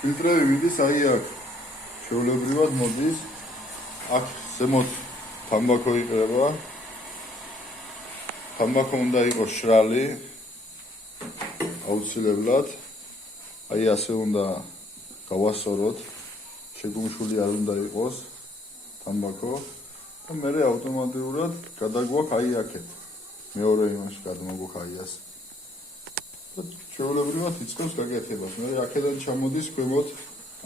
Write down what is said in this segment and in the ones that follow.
ფილტრები მიდის აი აქ. ჩვეულებრივად მოდის აქ ზემოთ თამბაქო იყრება. თამბაქო უნდა იყოს შრალი. აუცილებლად. აი ასე უნდა გავასწოროთ. შეგუმშული არ უნდა იყოს თამბაქო. და მე ავტომატურად გადაგვაქვს აი აქეთ. მეორე იმაში გადმოგვაქვს აი ასე. და ჩვეულებრივად იწყებს გაკეთებას. მე აქედან ჩამოდის ქვემოთ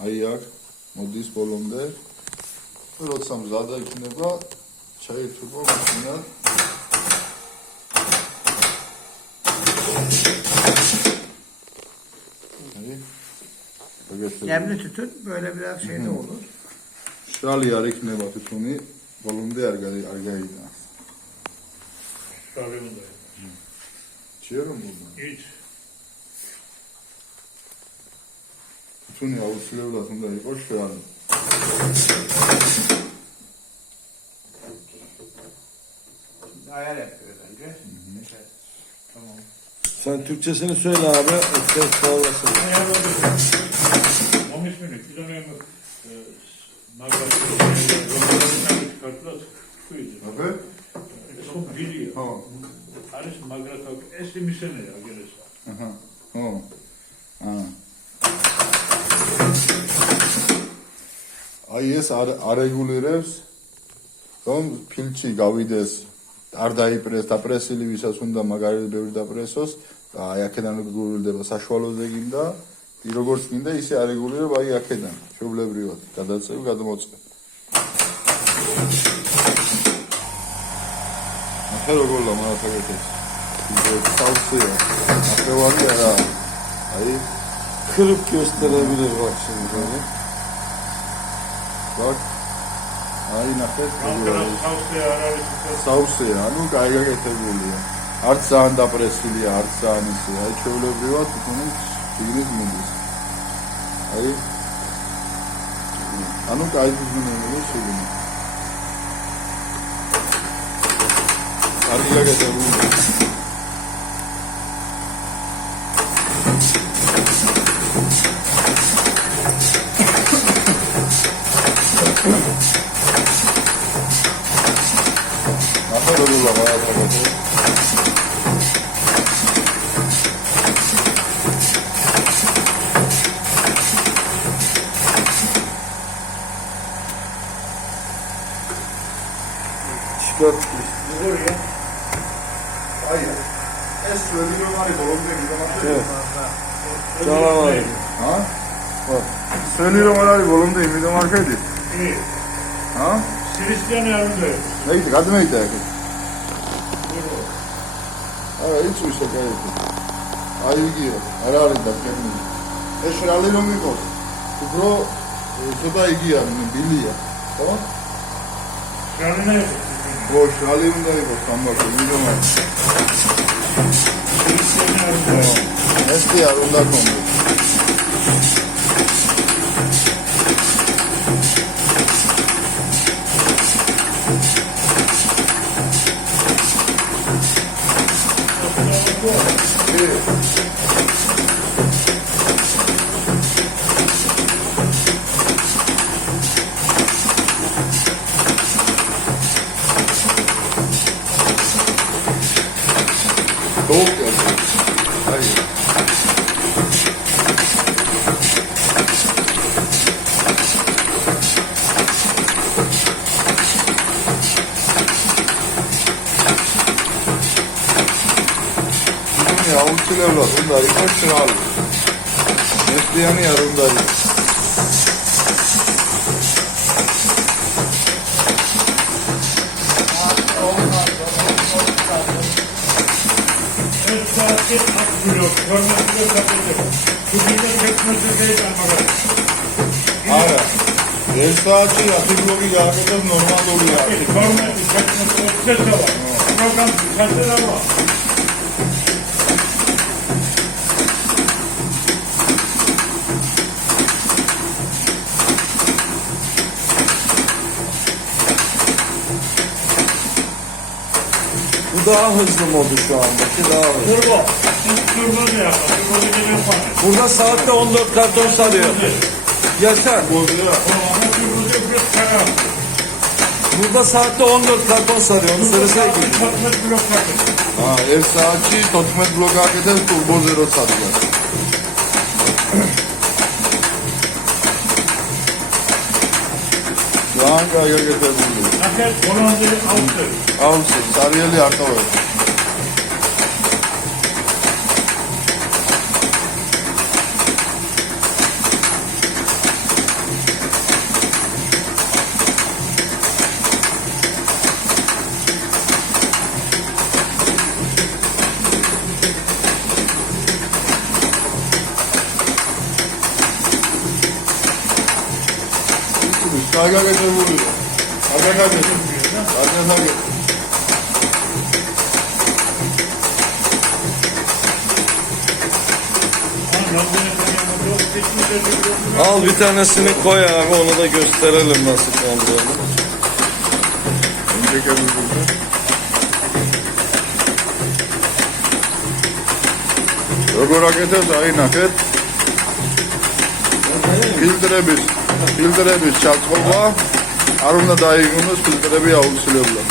აი აქ მოდის ბოლომდე. როცა მზადა იქნება, ჩაირთვება მაშინად. Yemli tütün böyle biraz şeyde olur. Şrali ar ikneba tütuni, bolumde argayida. Şrali bunda. Çiyerim bundan. Hiç. Tütuni avuçilevlat bunda yıkos şrali. Ayar yapıyoruz önce. Tamam. Sen Türkçesini söyle abi. Ses sağlasın. Onun ismini kullanıyorum. Magazin çıkarttılar. Abi? Çok biliyor. Ha. Arış magazin eski misene ya gelirse. Aha. Ha. Ha. Ai es aregulirებს რომ ფილტრი გავიდეს არ დაიპრეს დაპრესილი ვისაც უნდა მაგარად ბევრი დაპრესოს და აი აქედან რეგულირდება საშუალოზე გინდა როგორც გინდა ისე არეგულირებ აი აქედან შეულებრივად გადაწევ გადმოწევ ახლა როგორ ლამაზად თავსია ახევარი არა აი Kırıp gösterebilir bak şimdi. Bak აი ნახეთ Savsya სავსეა, ანუ კაი გაკეთებულია. არც ძალიან დაპრესილია, არც ძალიან ისე, აი ჩვეულებრივად თვითონ ციგნის მოდის. აი ანუ კაი ძინებული ციგნი. კარგი გაკეთებულია. Oraya. Hayır. Es söylüyorum var ya dolabı Evet. Canavar. Ha? Bak. Söylüyorum var ya dolabı eminim arkaydı. İyi. Ha? Hristiyan yardım. Neydi? Kadı mıydı? Evet, hiç uyuşa gayet. Ayı giyiyor. Ara arada kendini. Eşrali lo mikos. Kubro soda giyiyor, biliyor. Tamam? Şrali ne? O şrali bunda mikos. Tamam, biliyorum ben. Hristiyan yardım. Eski yarında konu. Soğuk yapıyor. Hayır. Bugün ya uçuyorlar. Bunlar çok şınalı. Mesleğini yarımdayım. Saatlik akmıyor. Görmesine kapatıyor. Bugünde teknolojiyi almalı. Ara. El saati yapıp yargıda normal oluyor. Görmesi teknolojisi var. Program kaçır ama. daha hızlı modu şu andaki daha hızlı. Turbo. Şimdi turbo da yapar. Turbo da geliyor bana. Burada saatte 14 karton sarıyor. Yaşar. Ama turbo da biraz karar. Burada saatte 14 karton sarıyor. Onu söylesene gibi. Patlat blok bakın. Ha, ეს საათში 14 ბლოკ აკეთებს ტურბოზე როცა დგას. ძალიან კაი გაკეთებული. Aker Hollanda altı. აუცი, სარიელი არ ტოვებს. კაი გაკეთებული. აგაგაგეთ. Al bir tanesini koy abi, onu da gösterelim nasıl kaldığını. Önce geldi. როგორ აკეთებს აი ნახეთ ფილტრების ჩაწყობა არ უნდა დაიგონოს, ფილტრები აუცილებლად.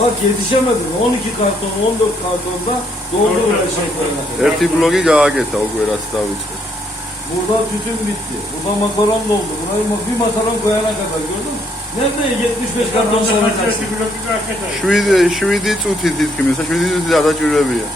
Bak yetişemedim. 12 karton, 14 kartonda doldurma şeylerine. ერთი ბლოგი გააკეთა უკვე რაც დავიწყე. Burada tütün bitti. Burada makaron doldu. Burayı bir makaron koyana kadar gördün mü? Nerede 75 karton saracaksın? 7 წუთი თითქმის, 7 წუთი არ დაჭირვებია.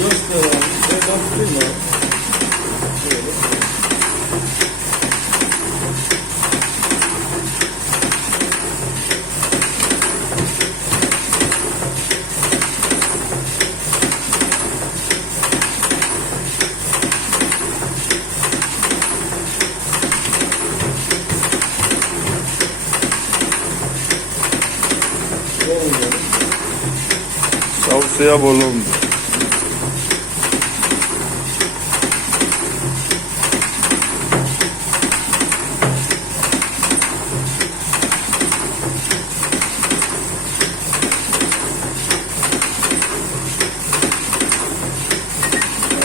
Göster abi. Ben baktım ya. სავსეა ბოლომდე.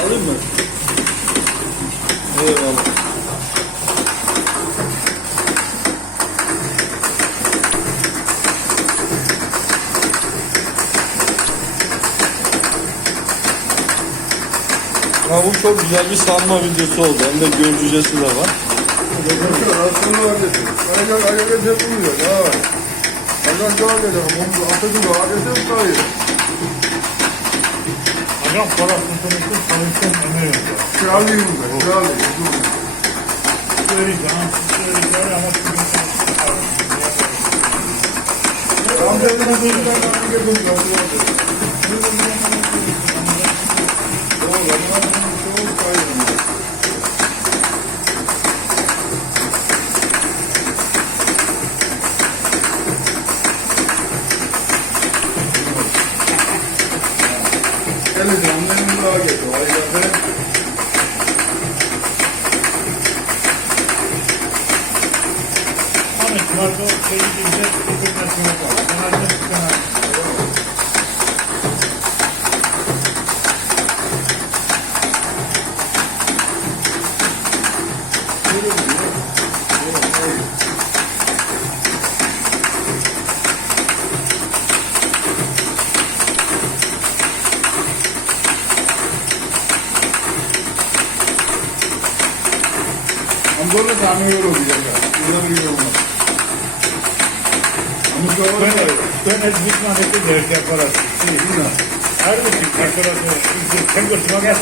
Alayım mı? Eyvallah. Ha, bu çok güzel bir sarma videosu oldu. Hem de gölcücesi de var. Adam parasını tanıştır, çalışsın ömür yok. Söyleyeceğim ama Ahmet, şeyi diyeceğiz, hükümetine bak. Genelde hükümet. ამგონდა გამეორებია და უნარიო. თქვენ ეს მისმანეთ ერთი აპარატი. არ ვიცი, ქართულად ის ჩემს მაგას